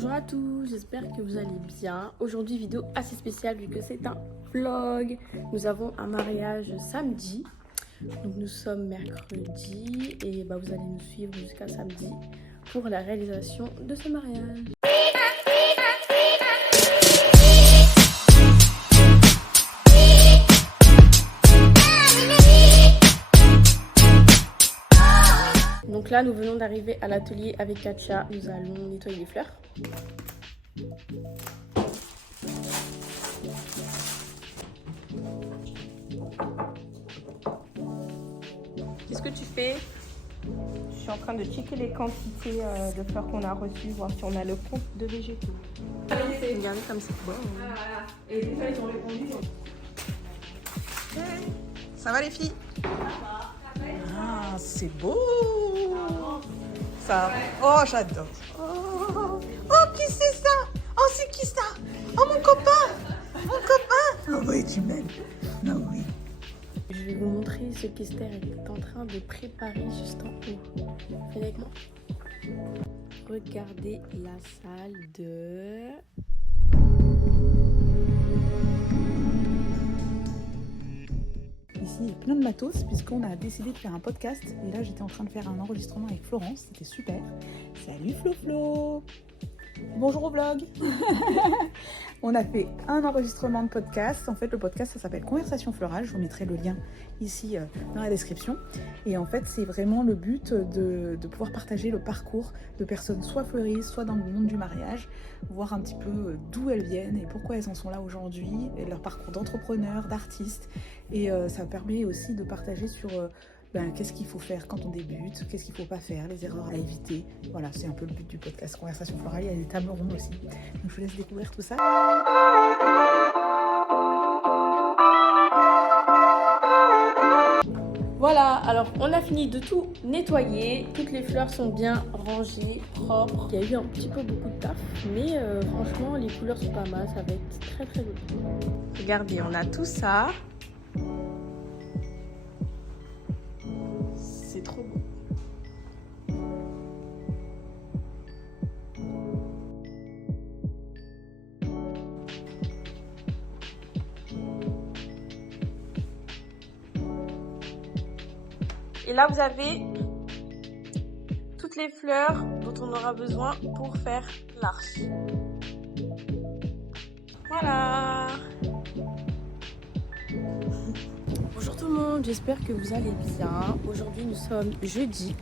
Bonjour à tous, j'espère que vous allez bien. Aujourd'hui, vidéo assez spéciale vu que c'est un vlog. Nous avons un mariage samedi. Donc nous sommes mercredi et vous allez nous suivre jusqu'à samedi pour la réalisation de ce mariage. Donc là, nous venons d'arriver à l'atelier avec Katia. Nous allons nettoyer les fleurs. Qu'est-ce que tu fais? Je suis en train de checker les quantités de fleurs qu'on a reçues, voir si on a le compte de végétaux. Regardez comme c'est beau. Et les feuilles ont répondu. Ça va les filles? Ah, c'est beau! Ça. Oh, j'adore! Oh, qui c'est ça? Oh, c'est qui ça? Oh, mon copain! Mon copain! Oh, oui, tu m'aimes. Oh, oui. Je vais vous montrer ce qu'Esther est en train de préparer juste en haut. Venez avec moi. Regardez la salle de... Ici, il y a plein de matos puisqu'on a décidé de faire un podcast. Et là, j'étais en train de faire un enregistrement avec Florence. C'était super. Salut Flo. Bonjour au vlog. On a fait un enregistrement de podcast. En fait, le podcast, ça s'appelle Conversation Florale. Je vous mettrai le lien ici dans la description. Et en fait, c'est vraiment le but de pouvoir partager le parcours de personnes soit fleuristes, soit dans le monde du mariage, voir un petit peu d'où elles viennent et pourquoi elles en sont là aujourd'hui, et leur parcours d'entrepreneurs, d'artistes. Et ça permet aussi de partager sur... qu'est-ce qu'il faut faire quand on débute, qu'est-ce qu'il ne faut pas faire, les erreurs à éviter. Voilà, c'est un peu le but du podcast Conversation Florale. Il y a des tables rondes aussi. Donc je vous laisse découvrir tout ça. Voilà, alors on a fini de tout nettoyer. Toutes les fleurs sont bien rangées, propres. Il y a eu un petit peu beaucoup de taf, mais franchement, les couleurs sont pas mal. Ça va être très très joli. Regardez, on a tout ça. C'est trop beau. Et là, vous avez toutes les fleurs dont on aura besoin pour faire l'arche. Voilà. Bonjour tout le monde, j'espère que vous allez bien. Aujourd'hui nous sommes jeudi,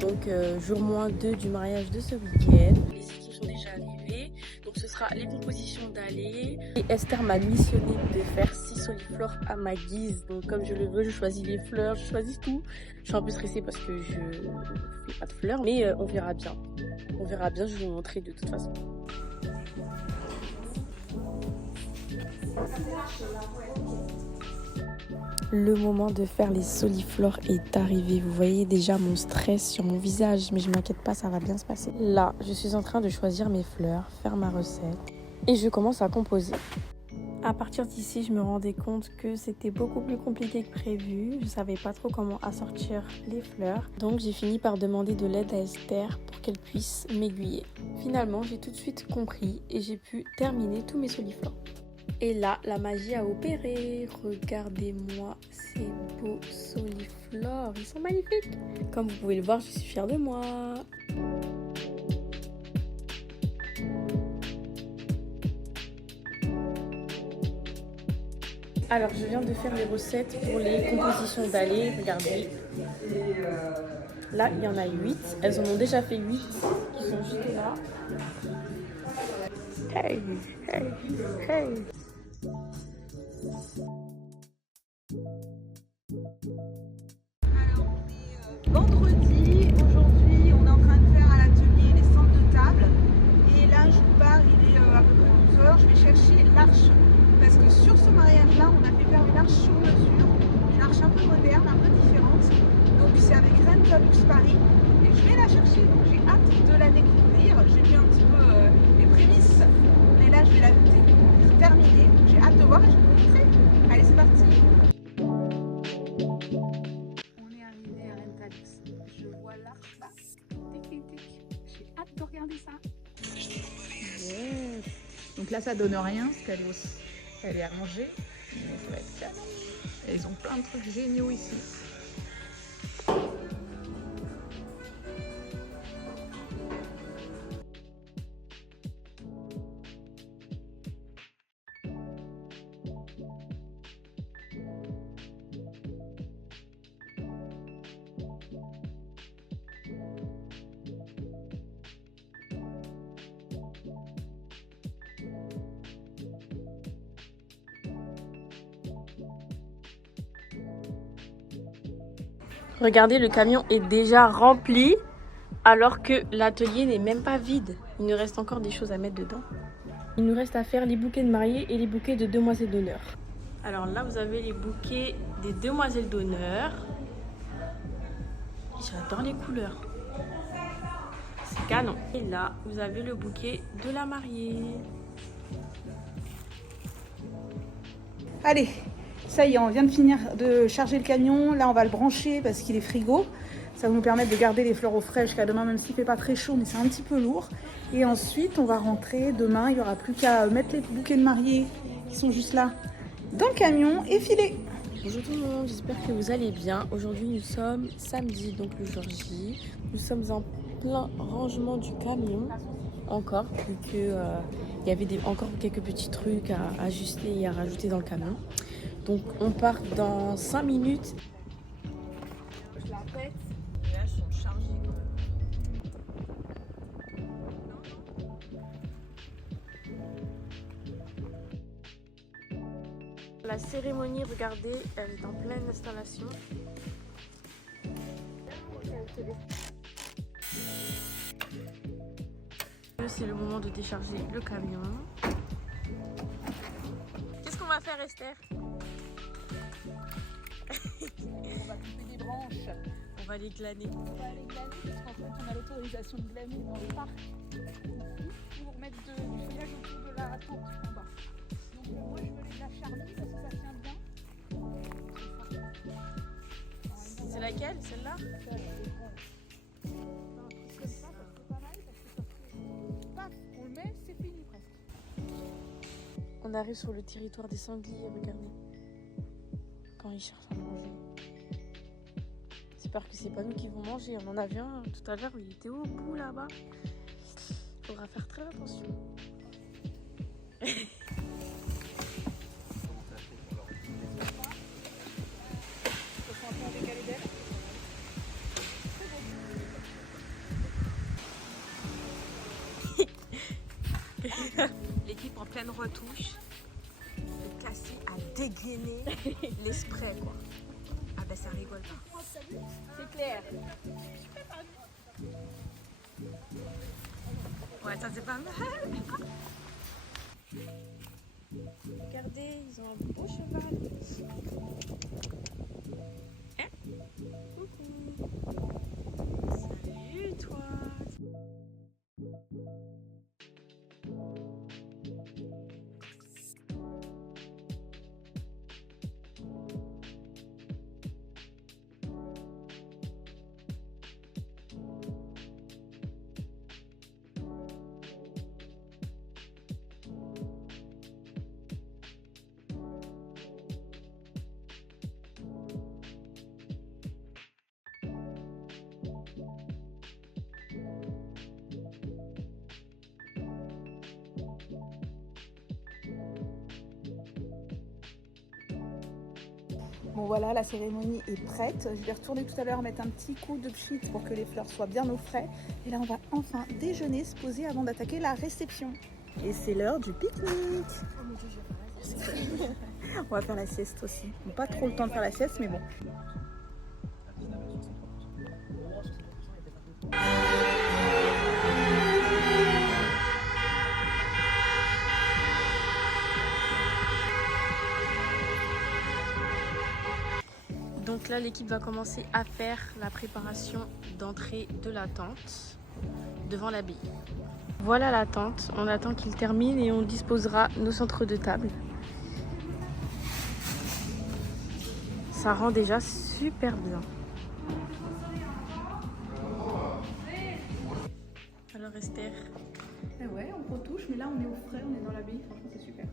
donc jour -2 du mariage de ce week-end. Les équipes sont déjà arrivées, donc ce sera les compositions d'aller. Et Esther m'a missionné de faire 6 soliflores à ma guise. Donc comme je le veux, je choisis les fleurs, je choisis tout. Je suis un peu stressée parce que je fais pas de fleurs, mais on verra bien. On verra bien, je vais vous montrer de toute façon. Le moment de faire les soliflores est arrivé. Vous voyez déjà mon stress sur mon visage, mais je m'inquiète pas, ça va bien se passer. Là, je suis en train de choisir mes fleurs, faire ma recette et je commence à composer. À partir d'ici, je me rendais compte que c'était beaucoup plus compliqué que prévu. Je savais pas trop comment assortir les fleurs. Donc j'ai fini par demander de l'aide à Esther pour qu'elle puisse m'aiguiller. Finalement, j'ai tout de suite compris et j'ai pu terminer tous mes soliflores. Et là, la magie a opéré. Regardez-moi ces beaux soliflores. Ils sont magnifiques. Comme vous pouvez le voir, je suis fière de moi. Alors, je viens de faire les recettes pour les compositions d'aller. Regardez. Là, il y en a 8. Elles en ont déjà fait 8 qui sont juste là. Hey, hey, hey. Alors, on est vendredi. Aujourd'hui, on est en train de faire à l'atelier les centres de table. Et là, je pars, il est à peu près 11 h. Je vais chercher l'arche. Parce que sur ce mariage-là, on a fait faire une arche sur mesure. Une arche un peu moderne, un peu différente. Donc, c'est avec Rental Lux Paris. Et je vais la chercher. Donc, j'ai hâte de la découvrir. J'ai vu un petit peu les prémices. Mais là, je vais la terminer. J'ai hâte de voir et je vais vous montrer. Allez, c'est parti. On est arrivé à Rentalux. Je vois l'arche là. Tic, tic, tic. J'ai hâte de regarder ça. Donc là, ça donne rien parce qu'elle est allongée. Mais ça va être canon. Et ils ont plein de trucs géniaux ici. Regardez, le camion est déjà rempli alors que l'atelier n'est même pas vide. Il nous reste encore des choses à mettre dedans. Il nous reste à faire les bouquets de mariés et les bouquets de demoiselles d'honneur. Alors là, vous avez les bouquets des demoiselles d'honneur. J'adore les couleurs. C'est canon. Et là, vous avez le bouquet de la mariée. Allez, ça y est, on vient de finir de charger le camion. Là, on va le brancher parce qu'il est frigo. Ça va nous permettre de garder les fleurs au frais jusqu'à demain, même s'il ne fait pas très chaud, mais c'est un petit peu lourd. Et ensuite, on va rentrer. Demain, il n'y aura plus qu'à mettre les bouquets de mariés qui sont juste là dans le camion et filer. Bonjour tout le monde, j'espère que vous allez bien. Aujourd'hui, nous sommes samedi, donc le jour J. Nous sommes en plein rangement du camion, encore, vu que il y avait encore quelques petits trucs à ajuster et à rajouter dans le camion. Donc on part dans 5 minutes. Je la pète. Les nuages sont chargés quand même. La cérémonie, regardez, elle est en pleine installation. C'est le moment de décharger le camion. Qu'est-ce qu'on va faire, Esther? On va couper des branches. On va les glaner. On va les glaner parce qu'en fait, on a l'autorisation de glaner dans le parc ici pour mettre du feuillage autour de la tente en bas. Donc moi, je veux les de la charlie parce que ça tient bien. C'est laquelle? Celle-là? On le met, c'est fini presque. On arrive sur le territoire des sangliers, regardez. Quand ils cherchent à manger. J'espère que c'est pas nous qui vont manger. On en avait un tout à l'heure, il était au bout là-bas. Faudra faire très attention. L'équipe en pleine retouche, de casser à dégainer les sprays quoi. Ah ben ça rigole pas. C'est clair. Ouais, ça c'est pas mal. Regardez, ils ont un beau cheval. Hein? Coucou. Salut toi. Bon voilà, la cérémonie est prête. Je vais retourner tout à l'heure mettre un petit coup de pchit pour que les fleurs soient bien au frais. Et là, on va enfin déjeuner, se poser avant d'attaquer la réception. Et c'est l'heure du pique-nique. On va faire la sieste aussi. Bon, pas trop le temps de faire la sieste, mais bon. Donc là, l'équipe va commencer à faire la préparation d'entrée de la tente devant l'abbaye. Voilà la tente, on attend qu'il termine et on disposera nos centres de table. Ça rend déjà super bien. Alors Esther, Eh ouais, on retouche, mais là on est au frais, on est dans l'abbaye, franchement c'est super.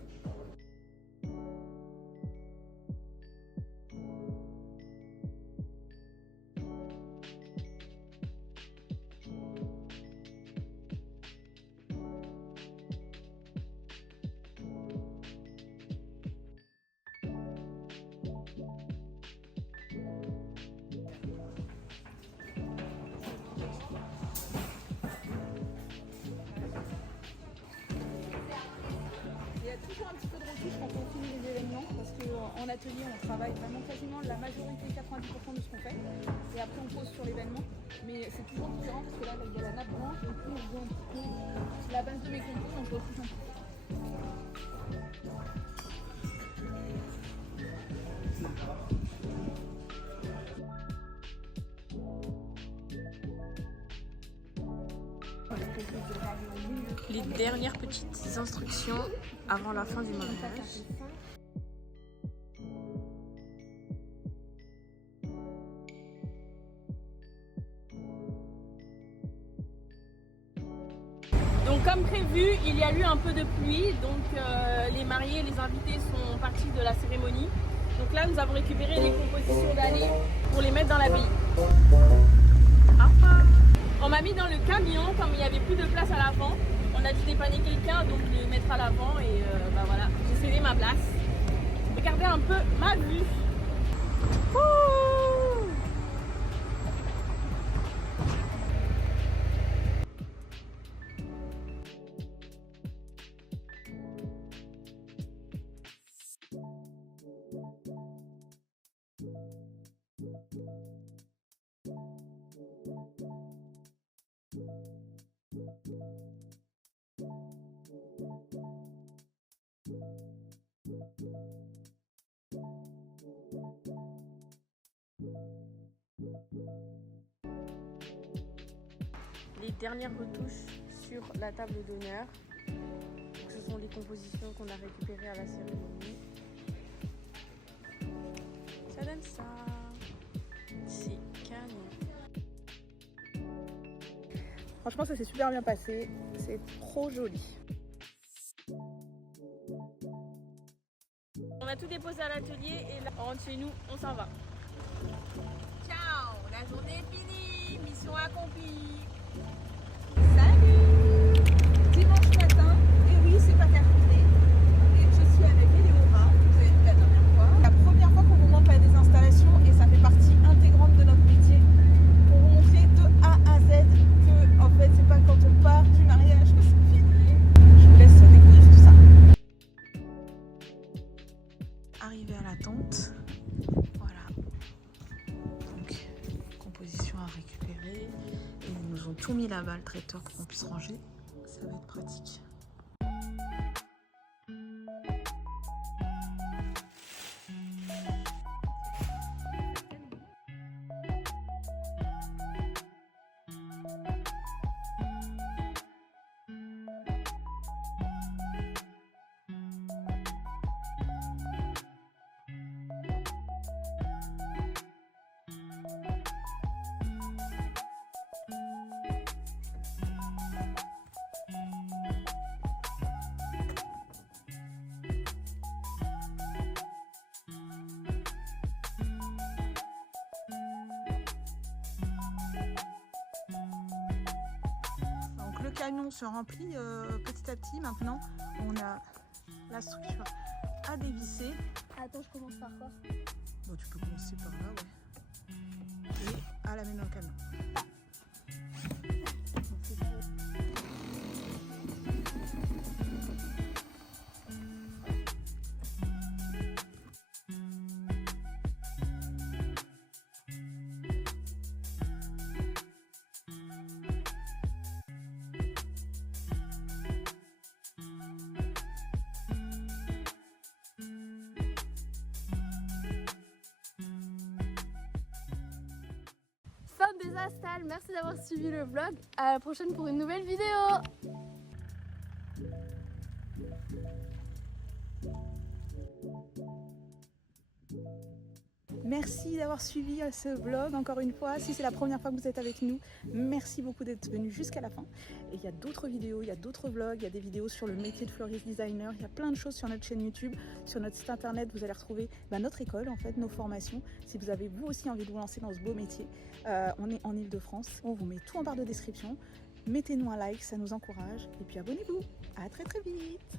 Il y a toujours un petit peu de retouche quand on finit les événements parce qu'en atelier on travaille vraiment quasiment la majorité, 90% de ce qu'on fait et après on pose sur l'événement, mais c'est toujours différent parce que là il y a la nappe blanche et puis on voit un petit peu la base de mes compos, donc je retouche un petit peu. Les dernières petites instructions avant la fin du mariage. Donc comme prévu, il y a eu un peu de pluie, donc les mariés et les invités sont partis de la cérémonie. Donc là, nous avons récupéré les compositions d'Ali pour les mettre dans l'abbaye. On m'a mis dans le camion, comme il n'y avait plus de place à l'avant. On a dû dépanner quelqu'un, donc le mettre à l'avant et bah voilà, j'ai cédé ma place. Regardez un peu ma vue. Les dernières retouches sur la table d'honneur. Ce sont les compositions qu'on a récupérées à la cérémonie. Ça donne ça. C'est canon. Franchement ça s'est super bien passé, c'est trop joli. On a tout déposé à l'atelier et là, on rentre chez nous, on s'en va. Ciao, la journée est finie, mission accomplie. Salut! Dimanche matin, et oui, c'est pas terminé. Et je suis avec Eleonora, vous avez vu la dernière fois. La première fois qu'on vous montre des installations et ça fait partie intégrante de notre métier. Pour vous montrer de A à Z que, en fait, c'est pas quand on part du mariage que c'est fini. Je vous laisse découvrir tout ça. Arrivé à la tente, voilà. Donc, composition à récupérer. Et ils nous ont tout mis là-bas, le traiteur, pour qu'on puisse ranger. Ça va être pratique. Le camion se remplit petit à petit. Maintenant, on a la structure à dévisser. Attends, je commence par quoi? Bon, tu peux commencer par là, ouais. Et à la mettre dans le camion. Fin des installs, merci d'avoir suivi le vlog. À la prochaine pour une nouvelle vidéo. Merci d'avoir suivi ce vlog encore une fois. Si c'est la première fois que vous êtes avec nous, merci beaucoup d'être venu jusqu'à la fin. Et il y a d'autres vidéos, il y a d'autres vlogs, il y a des vidéos sur le métier de fleuriste designer, il y a plein de choses sur notre chaîne YouTube, sur notre site internet, vous allez retrouver notre école en fait, nos formations. Si vous avez vous aussi envie de vous lancer dans ce beau métier, on est en Ile-de-France, on vous met tout en barre de description. Mettez-nous un like, ça nous encourage. Et puis abonnez-vous. À très très vite.